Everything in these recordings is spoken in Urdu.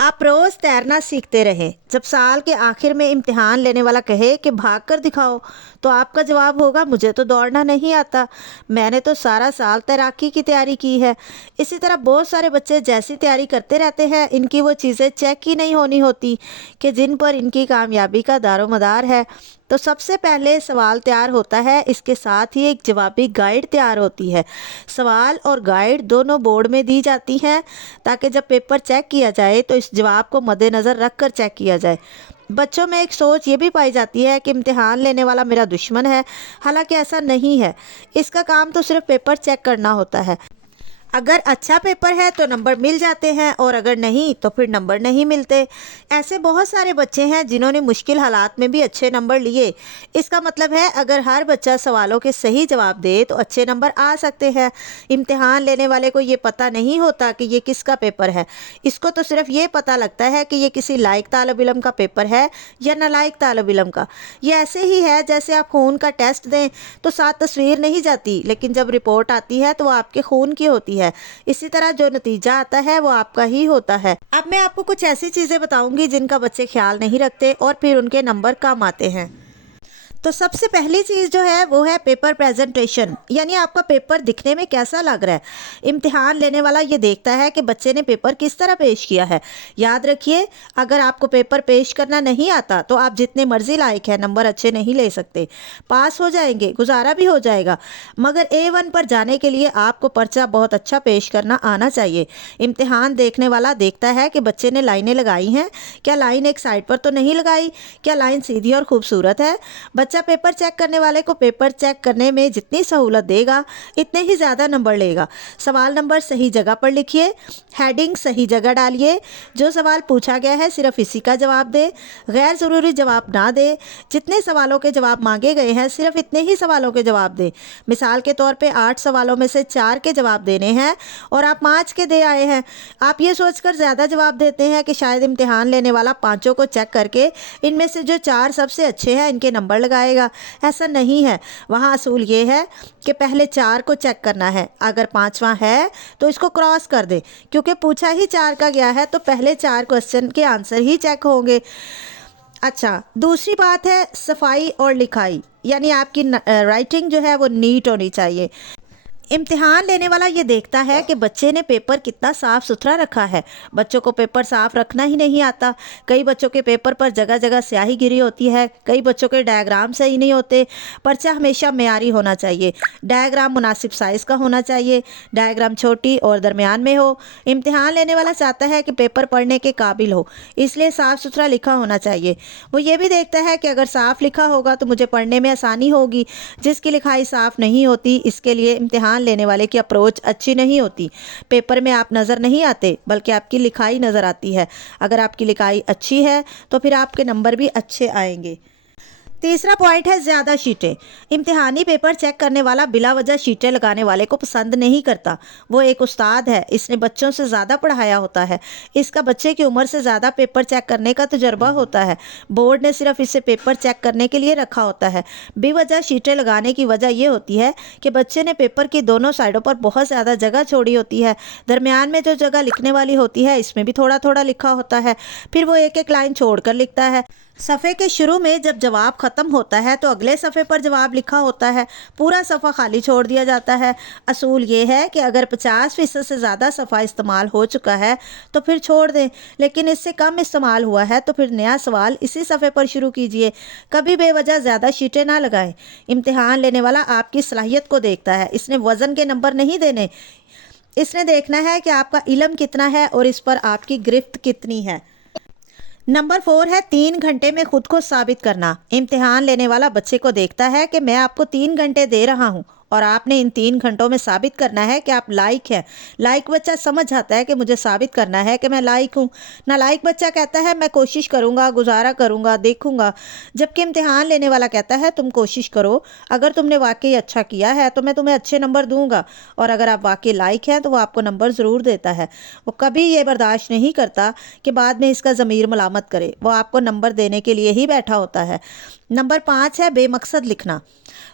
آپ روز تیرنا سیکھتے رہیں۔ جب سال کے آخر میں امتحان لینے والا کہے کہ بھاگ کر دکھاؤ تو آپ کا جواب ہوگا مجھے تو دوڑنا نہیں آتا، میں نے تو سارا سال تیراکی کی تیاری کی ہے۔ اسی طرح بہت سارے بچے جیسی تیاری کرتے رہتے ہیں، ان کی وہ چیزیں چیک ہی نہیں ہونی ہوتی کہ جن پر ان کی کامیابی کا دار و مدار ہے۔ تو سب سے پہلے سوال تیار ہوتا ہے، اس کے ساتھ ہی ایک جوابی گائیڈ تیار ہوتی ہے۔ سوال اور گائیڈ دونوں بورڈ میں دی جاتی ہیں تاکہ جب پیپر چیک کیا جائے تو اس جواب کو مد نظر رکھ کر چیک کیا جائے۔ بچوں میں ایک سوچ یہ بھی پائی جاتی ہے کہ امتحان لینے والا میرا دشمن ہے، حالانکہ ایسا نہیں ہے، اس کا کام تو صرف پیپر چیک کرنا ہوتا ہے۔ اگر اچھا پیپر ہے تو نمبر مل جاتے ہیں اور اگر نہیں تو پھر نمبر نہیں ملتے۔ ایسے بہت سارے بچے ہیں جنہوں نے مشکل حالات میں بھی اچھے نمبر لیے۔ اس کا مطلب ہے اگر ہر بچہ سوالوں کے صحیح جواب دے تو اچھے نمبر آ سکتے ہیں۔ امتحان لینے والے کو یہ پتہ نہیں ہوتا کہ یہ کس کا پیپر ہے، اس کو تو صرف یہ پتہ لگتا ہے کہ یہ کسی لائق طالب علم کا پیپر ہے یا نالائق طالب علم کا۔ یہ ایسے ہی ہے جیسے آپ خون کا ٹیسٹ دیں تو ساتھ تصویر نہیں جاتی، لیکن جب رپورٹ آتی ہے تو وہ آپ کے خون کی ہوتی ہے۔ اسی طرح جو نتیجہ آتا ہے وہ آپ کا ہی ہوتا ہے۔ اب میں آپ کو کچھ ایسی چیزیں بتاؤں گی جن کا بچے خیال نہیں رکھتے اور پھر ان کے نمبر کم آتے ہیں۔ تو سب سے پہلی چیز جو ہے وہ ہے پیپر پریزنٹیشن، یعنی آپ کا پیپر دکھنے میں کیسا لگ رہا ہے۔ امتحان لینے والا یہ دیکھتا ہے کہ بچے نے پیپر کس طرح پیش کیا ہے۔ یاد رکھیے، اگر آپ کو پیپر پیش کرنا نہیں آتا تو آپ جتنے مرضی لائق ہیں نمبر اچھے نہیں لے سکتے۔ پاس ہو جائیں گے، گزارا بھی ہو جائے گا، مگر A1 پر جانے کے لیے آپ کو پرچہ بہت اچھا پیش کرنا آنا چاہیے۔ امتحان دیکھنے والا دیکھتا ہے کہ بچے نے لائنیں لگائی ہیں، کیا لائن ایک سائڈ پر تو نہیں لگائی، کیا لائن سیدھی اور خوبصورت ہے۔ بچہ پیپر چیک کرنے والے کو پیپر چیک کرنے میں جتنی سہولت دے گا اتنے ہی زیادہ نمبر لے گا۔ سوال نمبر صحیح جگہ پر لکھیے، ہیڈنگ صحیح جگہ ڈالیے، جو سوال پوچھا گیا ہے صرف اسی کا جواب دے، غیر ضروری جواب نہ دے۔ جتنے سوالوں کے جواب مانگے گئے ہیں صرف اتنے ہی سوالوں کے جواب دیں۔ مثال کے طور پہ 8 سوالوں میں سے 4 کے جواب دینے ہیں اور آپ 5 کے دے آئے ہیں۔ آپ یہ سوچ کر زیادہ جواب دیتے ہیں کہ شاید امتحان لینے والا 5 کو چیک کر کے ان میں سے جو 4 سب سے اچھے ہیں ان کے نمبر لگائے گا۔ ایسا نہیں ہے، وہاں اصول یہ ہے کہ پہلے 4 کو چیک کرنا ہے، اگر 5واں ہے تو اس کو کراس کر دے، کیونکہ پوچھا ہی 4 کا گیا ہے تو پہلے 4 کوسچن کے آنسر ہی چیک ہوں گے۔ اچھا، دوسری بات ہے صفائی اور لکھائی، یعنی آپ کی رائٹنگ جو ہے وہ نیٹ ہونی چاہیے۔ امتحان لینے والا یہ دیکھتا ہے کہ بچے نے پیپر کتنا صاف ستھرا رکھا ہے۔ بچوں کو پیپر صاف رکھنا ہی نہیں آتا۔ کئی بچوں کے پیپر پر جگہ جگہ سیاہی گری ہوتی ہے، کئی بچوں کے ڈائیگرام صحیح نہیں ہوتے۔ پرچہ ہمیشہ معیاری ہونا چاہیے، ڈائیگرام مناسب سائز کا ہونا چاہیے، ڈائیگرام چھوٹی اور درمیان میں ہو۔ امتحان لینے والا چاہتا ہے کہ پیپر پڑھنے کے قابل ہو، اس لیے صاف ستھرا لکھا ہونا چاہیے۔ وہ یہ بھی دیکھتا ہے کہ اگر صاف لکھا ہوگا تو مجھے پڑھنے میں آسانی ہوگی۔ جس کی لکھائی صاف نہیں ہوتی اس کے لیے امتحان لینے والے کی اپروچ اچھی نہیں ہوتی۔ پیپر میں آپ نظر نہیں آتے بلکہ آپ کی لکھائی نظر آتی ہے۔ اگر آپ کی لکھائی اچھی ہے تو پھر آپ کے نمبر بھی اچھے آئیں گے۔ تیسرا پوائنٹ ہے زیادہ شیٹیں۔ امتحانی پیپر چیک کرنے والا بلا وجہ شیٹیں لگانے والے کو پسند نہیں کرتا۔ وہ ایک استاد ہے، اس نے بچوں سے زیادہ پڑھایا ہوتا ہے، اس کا بچے کی عمر سے زیادہ پیپر چیک کرنے کا تجربہ ہوتا ہے۔ بورڈ نے صرف اسے پیپر چیک کرنے کے لیے رکھا ہوتا ہے۔ بے وجہ شیٹیں لگانے کی وجہ یہ ہوتی ہے کہ بچے نے پیپر کی دونوں سائڈوں پر بہت زیادہ جگہ چھوڑی ہوتی ہے، درمیان میں جو جگہ لکھنے والی ہوتی ہے اس میں بھی تھوڑا تھوڑا لکھا ہوتا ہے، پھر وہ ایک ایک لائن چھوڑ کر لکھتا ہے۔ صفحے کے شروع میں جب جواب ختم ہوتا ہے تو اگلے صفحے پر جواب لکھا ہوتا ہے، پورا صفحہ خالی چھوڑ دیا جاتا ہے۔ اصول یہ ہے کہ اگر 50% سے زیادہ صفحہ استعمال ہو چکا ہے تو پھر چھوڑ دیں، لیکن اس سے کم استعمال ہوا ہے تو پھر نیا سوال اسی صفحے پر شروع کیجیے۔ کبھی بے وجہ زیادہ شیٹیں نہ لگائیں۔ امتحان لینے والا آپ کی صلاحیت کو دیکھتا ہے، اس نے وزن کے نمبر نہیں دینے، اس نے دیکھنا ہے کہ آپ کا علم کتنا ہے اور اس پر آپ کی گرفت کتنی ہے۔ نمبر 4 ہے 3 گھنٹے میں خود کو ثابت کرنا۔ امتحان لینے والا بچے کو دیکھتا ہے کہ میں آپ کو 3 گھنٹے دے رہا ہوں اور آپ نے ان 3 گھنٹوں میں ثابت کرنا ہے کہ آپ لائق ہیں۔ لائق بچہ سمجھ آتا ہے کہ مجھے ثابت کرنا ہے کہ میں لائق ہوں۔ نالائق بچہ کہتا ہے میں کوشش کروں گا، گزارا کروں گا، دیکھوں گا، جبکہ امتحان لینے والا کہتا ہے تم کوشش کرو، اگر تم نے واقعی اچھا کیا ہے تو میں تمہیں اچھے نمبر دوں گا، اور اگر آپ واقعی لائق ہیں تو وہ آپ کو نمبر ضرور دیتا ہے۔ وہ کبھی یہ برداشت نہیں کرتا کہ بعد میں اس کا ضمیر ملامت کرے، وہ آپ کو نمبر دینے کے لیے ہی بیٹھا ہوتا ہے۔ نمبر 5 ہے بے مقصد لکھنا۔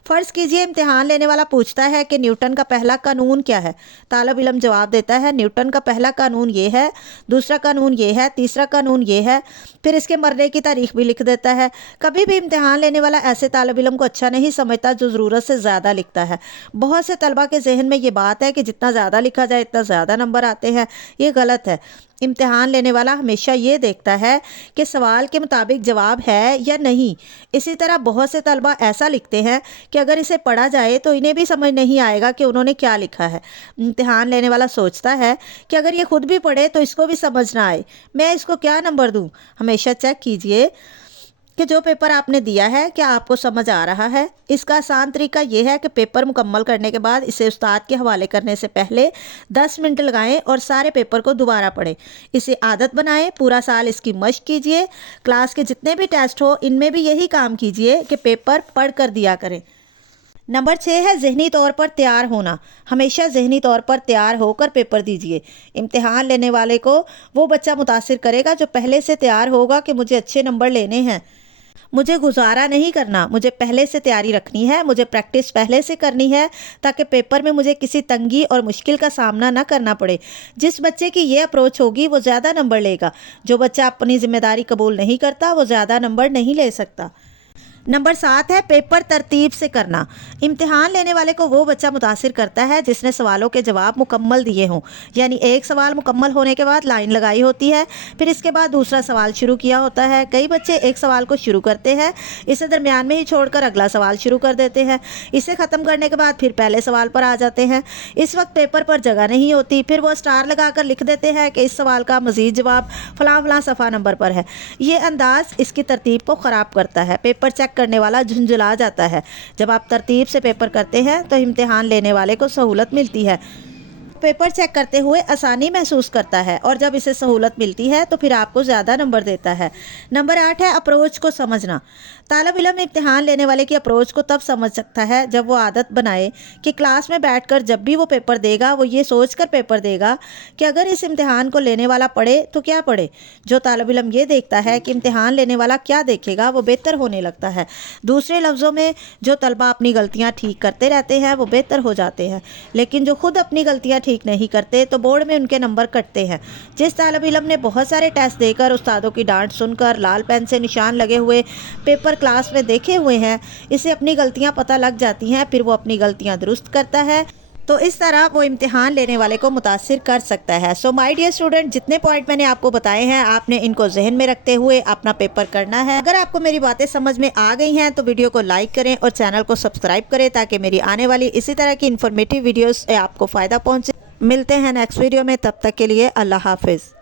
فرض کیجئے امتحان لینے والا پوچھتا ہے کہ نیوٹن کا پہلا قانون کیا ہے؟ طالب علم جواب دیتا ہے نیوٹن کا پہلا قانون یہ ہے، دوسرا قانون یہ ہے، تیسرا قانون یہ ہے، پھر اس کے مرنے کی تاریخ بھی لکھ دیتا ہے۔ کبھی بھی امتحان لینے والا ایسے طالب علم کو اچھا نہیں سمجھتا جو ضرورت سے زیادہ لکھتا ہے۔ بہت سے طلبہ کے ذہن میں یہ بات ہے کہ جتنا زیادہ لکھا جائے اتنا زیادہ نمبر آتے ہیں۔ یہ غلط ہے۔ امتحان لینے والا ہمیشہ یہ دیکھتا ہے کہ سوال کے مطابق جواب ہے یا نہیں۔ اسی طرح بہت سے طلبہ ایسا لکھتے ہیں کہ اگر اسے پڑھا جائے تو انہیں بھی سمجھ نہیں آئے گا کہ انہوں نے کیا لکھا ہے۔ امتحان لینے والا سوچتا ہے کہ اگر یہ خود بھی پڑھے تو اس کو بھی سمجھ نہ آئے، میں اس کو کیا نمبر دوں؟ ہمیشہ چیک کیجئے کہ جو پیپر آپ نے دیا ہے کیا آپ کو سمجھ آ رہا ہے۔ اس کا آسان طریقہ یہ ہے کہ پیپر مکمل کرنے کے بعد اسے استاد کے حوالے کرنے سے پہلے 10 منٹ لگائیں اور سارے پیپر کو دوبارہ پڑھیں۔ اسے عادت بنائیں، پورا سال اس کی مشق کیجئے۔ کلاس کے جتنے بھی ٹیسٹ ہو ان میں بھی یہی کام کیجئے کہ پیپر پڑھ کر دیا کریں۔ نمبر 6 ہے ذہنی طور پر تیار ہونا۔ ہمیشہ ذہنی طور پر تیار ہو کر پیپر دیجئے۔ امتحان لینے والے کو وہ بچہ متاثر کرے گا جو پہلے سے تیار ہوگا کہ مجھے اچھے نمبر لینے ہیں، مجھے گزارا نہیں کرنا، مجھے پہلے سے تیاری رکھنی ہے، مجھے پریکٹس پہلے سے کرنی ہے تاکہ پیپر میں مجھے کسی تنگی اور مشکل کا سامنا نہ کرنا پڑے۔ جس بچے کی یہ اپروچ ہوگی وہ زیادہ نمبر لے گا۔ جو بچہ اپنی ذمہ داری قبول نہیں کرتا وہ زیادہ نمبر نہیں لے سکتا۔ نمبر 7 ہے پیپر ترتیب سے کرنا۔ امتحان لینے والے کو وہ بچہ متاثر کرتا ہے جس نے سوالوں کے جواب مکمل دیے ہوں، یعنی ایک سوال مکمل ہونے کے بعد لائن لگائی ہوتی ہے، پھر اس کے بعد دوسرا سوال شروع کیا ہوتا ہے۔ کئی بچے ایک سوال کو شروع کرتے ہیں، اسے درمیان میں ہی چھوڑ کر اگلا سوال شروع کر دیتے ہیں، اسے ختم کرنے کے بعد پھر پہلے سوال پر آ جاتے ہیں۔ اس وقت پیپر پر جگہ نہیں ہوتی، پھر وہ اسٹار لگا کر لکھ دیتے ہیں کہ اس سوال کا مزید جواب فلاں فلاں صفحہ نمبر پر ہے۔ یہ انداز اس کی ترتیب کو خراب کرتا ہے۔ پیپر چیک کرنے والا جھنجھلا جاتا ہے۔ جب آپ ترتیب سے پیپر کرتے ہیں تو امتحان لینے والے کو سہولت ملتی ہے، پیپر چیک کرتے ہوئے آسانی محسوس کرتا ہے، اور جب اسے سہولت ملتی ہے تو پھر آپ کو زیادہ نمبر دیتا ہے۔ نمبر 8 ہے اپروچ کو سمجھنا۔ طالب علم امتحان لینے والے کی اپروچ کو تب سمجھ سکتا ہے جب وہ عادت بنائے کہ کلاس میں بیٹھ کر جب بھی وہ پیپر دے گا وہ یہ سوچ کر پیپر دے گا کہ اگر اس امتحان کو لینے والا پڑھے تو کیا پڑھے۔ جو طالب علم یہ دیکھتا ہے کہ امتحان لینے والا کیا دیکھے گا وہ بہتر ہونے لگتا ہے۔ دوسرے لفظوں میں جو طلبہ اپنی غلطیاں ٹھیک کرتے رہتے ہیں وہ بہتر ہو جاتے ہیں، لیکن جو خود اپنی غلطیاں ٹھیک نہیں کرتے تو بورڈ میں ان کے نمبر کٹتے ہیں۔ جس طالب علم نے بہت سارے ٹیسٹ دے کر استادوں کی ڈانٹ سن کر لال پین سے نشان لگے ہوئے پیپر کلاس میں دیکھے ہوئے ہیں، اسے اپنی غلطیاں پتہ لگ جاتی ہیں، پھر وہ اپنی غلطیاں درست کرتا ہے، تو اس طرح وہ امتحان لینے والے کو متاثر کر سکتا ہے۔ سو مائی ڈیئر اسٹوڈنٹ، جتنے پوائنٹ میں نے آپ کو بتائے ہیں آپ نے ان کو ذہن میں رکھتے ہوئے اپنا پیپر کرنا ہے۔ اگر آپ کو میری باتیں سمجھ میں آ گئی ہیں تو ویڈیو کو لائک کریں اور چینل کو سبسکرائب کریں تاکہ میری آنے والی اسی طرح کی انفارمیٹیو ویڈیوز سے آپ کو فائدہ پہنچے۔ ملتے ہیں نیکسٹ ویڈیو میں، تب تک کے لیے اللہ حافظ۔